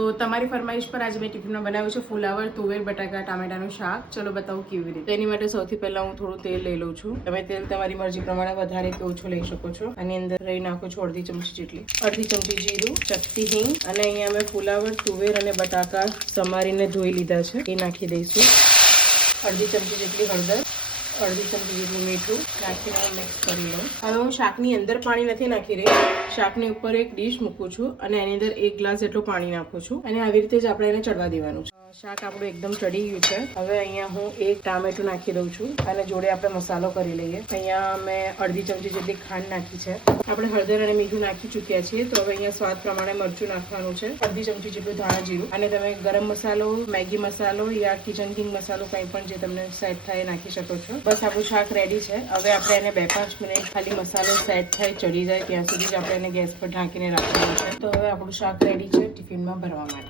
તો તમારી ફરમાઈશ પર આજે મેં ટિફિનમાં બનાવ્યું છે ફુલાવર તુવેર બટાકા ટામેટાનું શાક. ચલો બતાવું કેવી રીતે. તેની માટે સૌથી પહેલા હું થોડું તેલ લઈ લઉં છું. તમે તેલ તમારી મરજી પ્રમાણે વધારે કે ઓછું લઈ શકો છો. આની અંદર રહી નાખું છું અડધી ચમચી જેટલી, અડધી ચમચી જીરું, ચપટી હિંગ, અને અહીંયા મેં ફુલાવર તુવેર અને બટાકા સમારીને ધોઈ લીધા છે એ નાખી દઈશું. અડધી ચમચી જેટલી હળદર, અડધી ચમચી જેટલું મીઠું નાખીને મિક્સ કરી લઉં. હવે હું શાકની અંદર પાણી નથી નાખી રહી, શાકની ઉપર એક ડીશ મૂકું છું અને એની અંદર 1 ગ્લાસ જેટલું પાણી નાખું છું અને આવી રીતે જ આપણે એને ચડવા દેવાનું છે. શાક આપણું એકદમ ચડી ગયું છે. હવે અહીંયા હું 1 ટામેટું નાખી દઉં છું અને જોડે આપણે મસાલો કરી લઈએ. અહીંયા મેં અડધી ચમચી જેટલી ખાંડ નાખી છે. આપણે હળદર અને મીઠું નાખી ચૂક્યા છીએ, તો હવે અહીંયા સ્વાદ પ્રમાણે મરચું નાખવાનું છે, અડધી ચમચી જેટલું ધાણા જીરું, અને તમે ગરમ મસાલો, મેગી મસાલો યા કિચન કિંગ મસાલો કંઈ પણ જે તમને સેટ થાય નાખી શકો છો. બસ આપણું શાક રેડી છે. હવે આપણે એને 2-5 મિનિટ ખાલી મસાલો સેટ થાય, ચડી જાય ત્યાં સુધી જ આપણે એને ગેસ પર ઢાંકીને રાખવાનું છે. તો હવે આપણું શાક રેડી છે ટિફિનમાં ભરવા માટે.